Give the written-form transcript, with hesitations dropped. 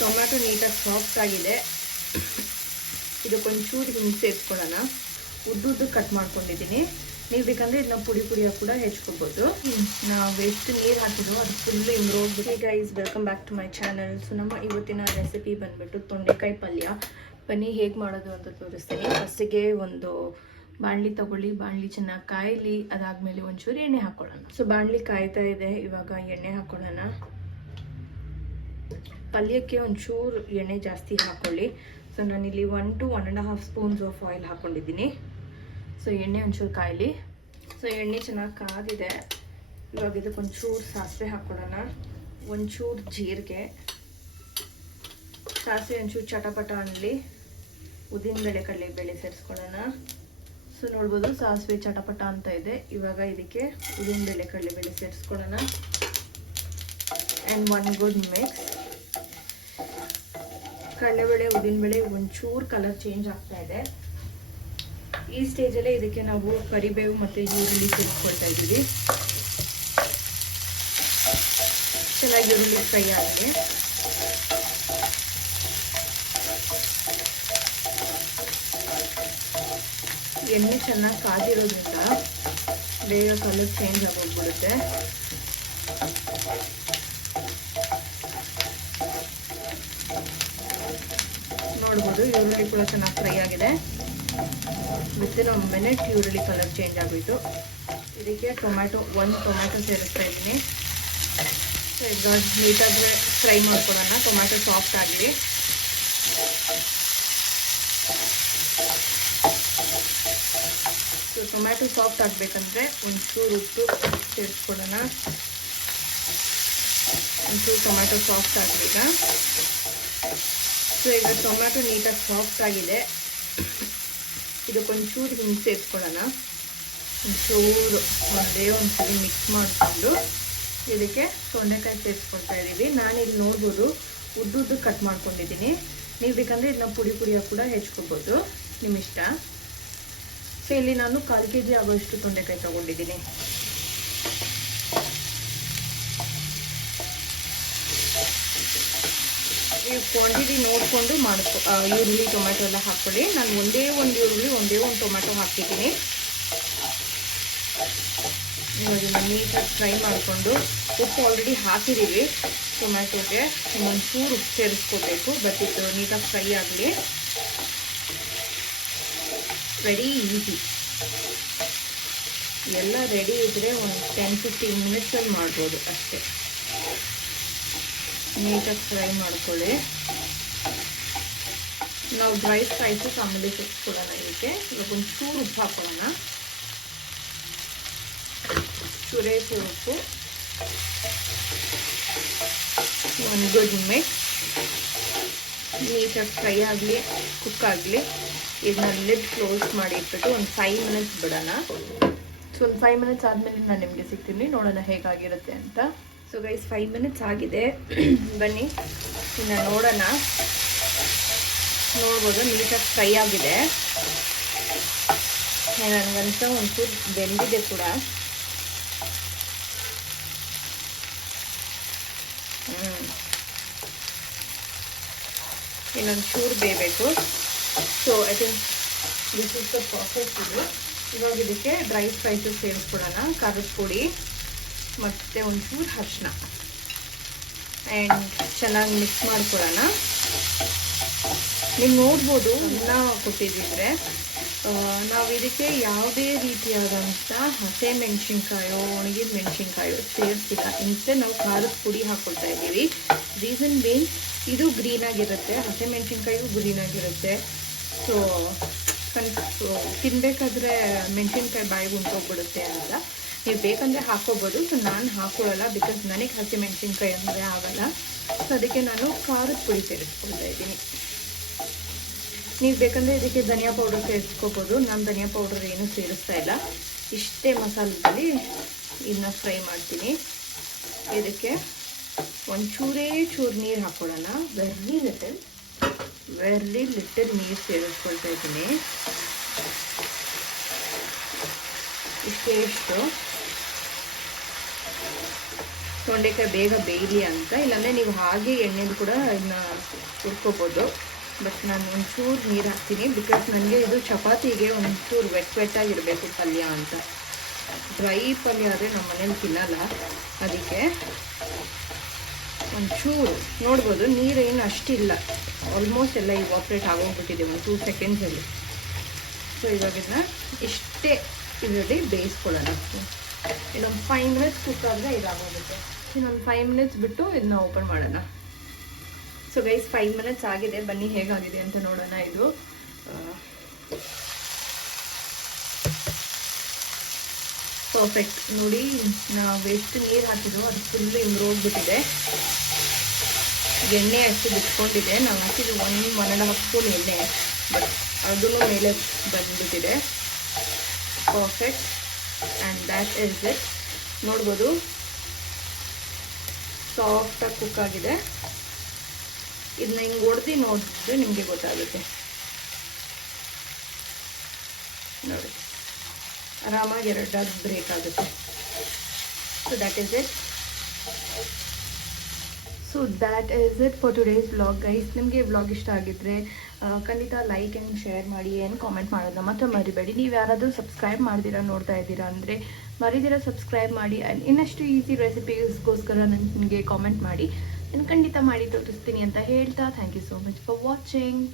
Tomato ನೀಟಾಗಿ soft ಆಗಿದೆ. ಇದಕ್ಕೊಂಚೂರು ಹಿಂಗೆ ಸೇರಿಸ್ಕೊಳ್ಳೋಣ. ಉದ್ದುದ್ದು ಕಟ್ ಮಾಡ್ಕೊಂಡಿದ್ದೀನಿ. ನೀವು ಬೇಕಂದರೆ ಇದನ್ನ ಪುಡಿ ಪುಡಿಯಾಗಿ ಕೂಡ ಹೆಚ್ಕೋಬೋದು. ನಾವು ಎಷ್ಟು ನೀರು ಹಾಕಿದ್ವೋ ಅದು ಫುಲ್ ಹಿಂಗೋಗ್ಬಿಟ್ಟು. Guys, welcome back to my channel. So ನಮ್ಮ ಇವತ್ತಿನ ರೆಸಿಪಿ ಬಂದುಬಿಟ್ಟು ತೊಂಡೆಕಾಯಿ ಪಲ್ಯ. ಬನ್ನಿ ಹೇಗೆ ಮಾಡೋದು ಅಂತ ತೋರಿಸ್ತೀನಿ. ಫಸ್ಟಿಗೆ ಒಂದು ಬಾಣಲಿ ತಗೊಳ್ಳಿ. ಬಾಣಲಿ ಚೆನ್ನಾಗಿ ಕಾಯಲಿ. ಅದಾದಮೇಲೆ ಒಂಚೂರು ಎಣ್ಣೆ ಹಾಕ್ಕೊಳ್ಳೋಣ. ಸೊ ಬಾಣಲಿ ಕಾಯ್ತಾ ಇದೆ. ಇವಾಗ ಎಣ್ಣೆ ಹಾಕ್ಕೊಳ್ಳೋಣ. ಪಲ್ಯಕ್ಕೆ ಒಂಚೂರು ಎಣ್ಣೆ ಜಾಸ್ತಿ ಹಾಕ್ಕೊಳ್ಳಿ. ಸೊ ನಾನಿಲ್ಲಿ 1 to 1.5 ಸ್ಪೂನ್ಸ್ ಆಫ್ ಆಯಿಲ್ ಹಾಕ್ಕೊಂಡಿದ್ದೀನಿ. ಸೊ ಎಣ್ಣೆ ಒಂಚೂರು ಕಾಯಲಿ. ಸೊ ಎಣ್ಣೆ ಚೆನ್ನಾಗಿ ಕಾದಿದೆ. ಇವಾಗ ಇದಕ್ಕೊಂಚೂರು ಸಾಸಿವೆ ಹಾಕ್ಕೊಳ್ಳೋಣ. ಒಂಚೂರು ಜೀರಿಗೆ. ಸಾಸಿವೆ ಒಂಚೂರು ಚಟಪಟ ಅನ್ನಲಿ. ಉದ್ದಿನಬೇಳೆ ಕಡಲೆಬೇಳೆ ಸೇರಿಸ್ಕೊಳ್ಳೋಣ. ಸೊ ನೋಡ್ಬೋದು ಸಾಸಿವೆ ಚಟಪಟ ಅಂತ ಇದೆ. ಇವಾಗ ಇದಕ್ಕೆ ಉದ್ದಿನಬೇಳೆ ಕಡಲೆಬೇಳೆ ಸೇರಿಸ್ಕೊಳ್ಳೋಣ. And 1 good mix. ಕಡಲೆಬೇಳೆ ಉದ್ದಿನಬೇಳೆ ಒಂಚೂರು ಕಲರ್ ಚೇಂಜ್ ಆಗ್ತಾ ಇದೆ. ಈ ಸ್ಟೇಜಲ್ಲೇ ಇದಕ್ಕೆ ನಾವು ಕರಿಬೇವು ಮತ್ತು ಈರುಳ್ಳಿ ಸೇರಿಸ್ಕೊಳ್ತಾ ಇದ್ದೀವಿ. ಚೆನ್ನಾಗಿ ಈರುಳ್ಳಿ ಫ್ರೈ ಆಗಿದೆ. ಎಣ್ಣೆ ಚೆನ್ನಾಗಿ ಕಾದಿರೋದ್ರಿಂದ ಬೇಗ ಕಲರ್ ಚೇಂಜ್ ಆಗೋಗ್ಬಿಡುತ್ತೆ. ನೋಡ್ಬೋದು ಈರುಳ್ಳಿ ಕೂಡ ಚೆನ್ನಾಗಿ ಫ್ರೈ ಆಗಿದೆ. ವಿತಿನ್ ಅ ಮಿನಿಟ್ ಈರುಳ್ಳಿ ಕಲರ್ ಚೇಂಜ್ ಆಗೋಯಿತು. ಇದಕ್ಕೆ ಒಂದು ಟೊಮ್ಯಾಟೊ ಸೇರಿಸ್ತಾ ಇದ್ದೀನಿ. ಈಗ ನೀಟಾಗಿ ಫ್ರೈ ಮಾಡ್ಕೊಳ್ಳೋಣ. ಟೊಮ್ಯಾಟೊ ಸಾಫ್ಟ್ ಆಗಿದೆ. ಸೊ ಟೊಮ್ಯಾಟೊ ಸಾಫ್ಟ್ ಆಗಬೇಕಂದ್ರೆ ಒಂಚೂರು ಉಪ್ಪು ಸೇರಿಸ್ಕೊಳ್ಳೋಣ. ಒಂಚೂರು ಟೊಮ್ಯಾಟೊ ಸಾಫ್ಟ್ ಆಗಬೇಕ. ಸೊ ಈಗ ಟೊಮ್ಯಾಟೊ ನೀಟಾಗಿ ಸಾಫ್ಟ್ ಆಗಿದೆ. ಇದಕ್ಕೊಂಚೂರು ಹಿಂಗೆ ಸೇರಿಸ್ಕೊಳ್ಳೋಣ. ಒಂಚೂರು ಒಂದ್ಸರಿ ಮಿಕ್ಸ್ ಮಾಡಿಕೊಂಡು ಇದಕ್ಕೆ ತೊಂಡೆಕಾಯಿ ಸೇರಿಸ್ಕೊಳ್ತಾ ಇದ್ದೀವಿ. ನಾನಿಲ್ಲಿ ನೋಡ್ಬೋದು ಉದ್ದುದ್ದು ಕಟ್ ಮಾಡ್ಕೊಂಡಿದ್ದೀನಿ. ನೀವು ಬೇಕಂದರೆ ಇದನ್ನ ಪುಡಿ ಪುಡಿಯಾಗಿ ಕೂಡ ಹೆಚ್ಕೋಬೋದು, ನಿಮ್ಮ ಇಷ್ಟ. ಸೊ ಇಲ್ಲಿ ನಾನು 1/4 kg ಆಗೋಷ್ಟು ತೊಂಡೆಕಾಯಿ ತೊಗೊಂಡಿದ್ದೀನಿ. ನೀವು ಕ್ವಾಂಟಿಟಿ ನೋಡಿಕೊಂಡು ಈರುಳ್ಳಿ ಟೊಮ್ಯಾಟೊ ಎಲ್ಲ ಹಾಕ್ಕೊಳ್ಳಿ. ನಾನು ಒಂದೇ ಒಂದು ಈರುಳ್ಳಿ ಒಂದೇ ಒಂದು ಟೊಮ್ಯಾಟೊ ಹಾಕಿದ್ದೀನಿ. ಇವಾಗ ನೀಟಾಗಿ ಫ್ರೈ ಮಾಡಿಕೊಂಡು ಉಪ್ಪು ಆಲ್ರೆಡಿ ಹಾಕಿದ್ದೀವಿ ಟೊಮ್ಯಾಟೊಗೆ. ಒಂಚೂರು ಉಪ್ಪು ಸೇರಿಸ್ಕೋಬೇಕು. ಬಟ್ ಇದು ನೀಟಾಗಿ ಫ್ರೈ ಆಗಲಿ. Very easy. ಎಲ್ಲ ರೆಡಿ ಇದ್ದರೆ ಒಂದು 10-15 ಮಿನಿಟ್ಸಲ್ಲಿ ಮಾಡ್ಬೋದು ಅಷ್ಟೇ. ನೀಟಾಗಿ ಫ್ರೈ ಮಾಡ್ಕೊಳ್ಳಿ. ನಾವು ಡ್ರೈ ಸ್ಪೈಸಸ್ ಆಮೇಲೆ ಸೇರಿಸ್ಕೊಳ್ಳೋಣ. ಇದಕ್ಕೆ ಇವಾಗ ಒಂಚೂರು ಉಪ್ಪು ಹಾಕೊಳ್ಳೋಣ. ಚೂರೇಸಿ ಉಪ್ಪು. 1 ಗುಡ್ ಮಿಕ್ಸ್. ನೀಟಾಗಿ ಫ್ರೈ ಆಗಲಿ, ಕುಕ್ ಆಗಲಿ. ಇದನ್ನ ಲಿಡ್ ಕ್ಲೋಸ್ ಮಾಡಿ ಇಟ್ಬಿಟ್ಟು ಒಂದು 5 ಮಿನಿಟ್ಸ್ ಬಿಡೋಣ. ಸೊ ಒಂದು 5 ಮಿನಿಟ್ಸ್ ಆದಮೇಲೆ ನಾನು ನಿಮಗೆ ಸಿಗ್ತೀನಿ. ನೋಡೋಣ ಹೇಗಾಗಿರುತ್ತೆ ಅಂತ. ಸೊ ಗೈಸ್ 5 ಮಿನಿಟ್ಸ್ ಆಗಿದೆ. ಬನ್ನಿ ಇನ್ನು ನೋಡೋಣ. ನೋಡ್ಬೋದು ನೀಟಾಗಿ ಫ್ರೈ ಆಗಿದೆ. ನನಗಂತ ಒಂಚೂರು ಬೆಂದಿದೆ ಕೂಡ. ಇನ್ನೊಂದು ಚೂರು ಬೇಯಬೇಕು. So I think this is the process ಇದು. ಇವಾಗ ಇದಕ್ಕೆ ಡ್ರೈ ಸ್ಪೈಸಸ್ ಸೇರಿಸ್ಕೊಳ್ಳೋಣ. ಖಾರದ ಪುಡಿ ಮತ್ತು ಒಂಚೂರು ಅರಿಶಿನ ಆ್ಯಂಡ್ ಚೆನ್ನಾಗಿ ಮಿಕ್ಸ್ ಮಾಡ್ಕೊಳ್ಳೋಣ. ನೀವು ನೋಡ್ಬೋದು ಅನ್ನ ಕೊಟ್ಟಿದ್ದಿದ್ರೆ ನಾವು ಇದಕ್ಕೆ ಯಾವುದೇ ರೀತಿಯಾದಂಥ ಹಸೆ ಮೆಣಸಿನ್ಕಾಯೋ ಒಣಗಿದ ಮೆಣಸಿನ್ಕಾಯೋ ಸೇರಿಸಿಲ್ಲ. ಇನ್ಸ್ಟೆಡ್ ನಾವು ಖಾರದ ಪುಡಿ ಹಾಕ್ಕೊಳ್ತಾ ಇದ್ದೀವಿ. ರೀಸನ್ ಬೀನ್ ಇದು ಗ್ರೀನಾಗಿರುತ್ತೆ, ಹಸೆ ಮೆಣಸಿನ್ಕಾಯಿಗೂ ಗ್ರೀನಾಗಿರುತ್ತೆ. ಸೊ ತಿನ್ನಬೇಕಾದ್ರೆ ಮೆಣಸಿನ್ಕಾಯಿ ಬಾಯಿಗೆ ಉಂಟೋಗ್ಬಿಡುತ್ತೆ ಅಂತ. ನೀವು ಬೇಕಂದರೆ ಹಾಕ್ಕೋಬೋದು. ಸೊ ನಾನು ಹಾಕ್ಕೊಳ್ಳಲ್ಲ, ಬಿಕಾಸ್ ನನಗೆ ಹಸಿ ಮೆಣಸಿನ್ಕಾಯಿ ಅಂದರೆ ಆಗಲ್ಲ. ಸೊ ಅದಕ್ಕೆ ನಾನು ಖಾರದ ಪುಡಿ ಸೇರಿಸ್ಕೊಳ್ತಾ ಇದ್ದೀನಿ. ನೀವು ಬೇಕಂದರೆ ಇದಕ್ಕೆ ಧನಿಯಾ ಪೌಡರ್ ಸೇರಿಸ್ಕೋಬೋದು. ನಾನು ಧನಿಯಾ ಪೌಡರ್ ಏನೂ ಸೇರಿಸ್ತಾ ಇಲ್ಲ. ಇಷ್ಟೇ ಮಸಾಲದಲ್ಲಿ ಇದನ್ನ ಫ್ರೈ ಮಾಡ್ತೀನಿ. ಇದಕ್ಕೆ ಒಂಚೂರೇ ಚೂರು ನೀರು ಹಾಕ್ಕೊಳ್ಳೋಣ. ವೆರಿ ಲಿಟಲ್ ನೀರು ಸೇರಿಸ್ಕೊಳ್ತಾ ಇದ್ದೀನಿ. ಇಷ್ಟು ತೊಂಡೆಕಾಯಿ ಬೇಗ ಬೇಯಲಿ ಅಂತ. ಇಲ್ಲಾಂದರೆ ನೀವು ಹಾಗೆ ಎಣ್ಣೆಲಿ ಕೂಡ ಇದನ್ನ ಹುರ್ಕೋಬೋದು. ಬಟ್ ನಾನು ಒಂಚೂರು ನೀರು ಹಾಕ್ತೀನಿ, ಬಿಕಾಸ್ ನನಗೆ ಇದು ಚಪಾತಿಗೆ ಒಂಚೂರು ವೆಟ್ಟಾಗಿರಬೇಕು ಪಲ್ಯ ಅಂತ. ಡ್ರೈ ಪಲ್ಯ ಆದರೆ ನಮ್ಮ ಮನೇಲಿ ತಿನ್ನಲ್ಲ, ಅದಕ್ಕೆ ಒಂಚೂರು ನೋಡ್ಬೋದು. ನೀರೇನು ಅಷ್ಟಿಲ್ಲ, ಆಲ್ಮೋಸ್ಟ್ ಎಲ್ಲ ಇವಾಪ್ರೇಟ್ ಆಗೋಗ್ಬಿಟ್ಟಿದೆ ಒಂದು 2 ಸೆಕೆಂಡ್ಸಲ್ಲಿ. ಸೊ ಇವಾಗಿನ ಇಷ್ಟೇ ಇದರಲ್ಲಿ ಬೇಯಿಸ್ಕೊಳ್ಳೋಣ. ಇನ್ನೊಂದು 5 ಮಿನಿಟ್ಸ್ ಕುಕ್ ಆದರೆ ಇದಾಗೋಗುತ್ತೆ. ಇನ್ನೊಂದು 5 ಮಿನಿಟ್ಸ್ ಬಿಟ್ಟು ಇದನ್ನ ಓಪನ್ ಮಾಡೋಣ. ಸೊ ಗೈಸ್ 5 ಮಿನಿಟ್ಸ್ ಆಗಿದೆ, ಬನ್ನಿ ಹೇಗಾಗಿದೆ ಅಂತ ನೋಡೋಣ. ಇದು ಪರ್ಫೆಕ್ಟ್ ನೋಡಿ. ನಾವು ಎಷ್ಟು ನೀರು ಹಾಕಿದ್ವು ಅದು ಫುಲ್ಲು ಹಿಂಗೋಗ್ಬಿಟ್ಟಿದೆ. ಎಣ್ಣೆ ಅಷ್ಟು ಬಿಟ್ಕೊಂಡಿದೆ. ನಾವು ಹಾಕಿದ್ದು 1.5 ಸ್ಪೂನ್ ಎಣ್ಣೆ, ಬಟ್ ಅದೂ ಮೇಲೆ ಬಂದ್ಬಿಟ್ಟಿದೆ. Perfect. And that is it. ನೋಡ್ಬೋದು ಸಾಫ್ಟಾಗಿ ಕುಕ್ ಆಗಿದೆ. ಇದನ್ನ ಹಿಂಗೆ ಹೊಡೆದು ನೋಡಿದ್ರೆ ನಿಮಗೆ ಗೊತ್ತಾಗುತ್ತೆ ನೋಡಿ. ಆರಾಮಾಗಿ 2 ಬ್ರೇಕ್ ಆಗುತ್ತೆ. So that is it. So that is it for today's vlog guys. ನಿಮಗೆ ವ್ಲಾಗ್ ಇಷ್ಟ ಆಗಿದ್ದರೆ ಖಂಡಿತ ಲೈಕ್ ಆ್ಯಂಡ್ ಶೇರ್ ಮಾಡಿ, ಏನು ಕಾಮೆಂಟ್ ಮಾಡೋದನ್ನ ಮಾತ್ರ ಮರಿಬೇಡಿ. ನೀವು ಯಾರಾದರೂ ಸಬ್ಸ್ಕ್ರೈಬ್ ಮಾಡ್ದಿರಾ ನೋಡ್ತಾ ಇದ್ದೀರಾ ಅಂದರೆ ಮರಿದಿರ ಸಬ್ಸ್ಕ್ರೈಬ್ ಮಾಡಿ. ಆ್ಯಂಡ್ ಇನ್ನಷ್ಟು ಈಸಿ ರೆಸಿಪೀಸ್ಗೋಸ್ಕರ ನನಗೆ ಕಾಮೆಂಟ್ ಮಾಡಿ, ನಾನು ಖಂಡಿತ ಮಾಡಿ ತೋರಿಸ್ತೀನಿ ಅಂತ ಹೇಳ್ತಾ, thank you so much for watching.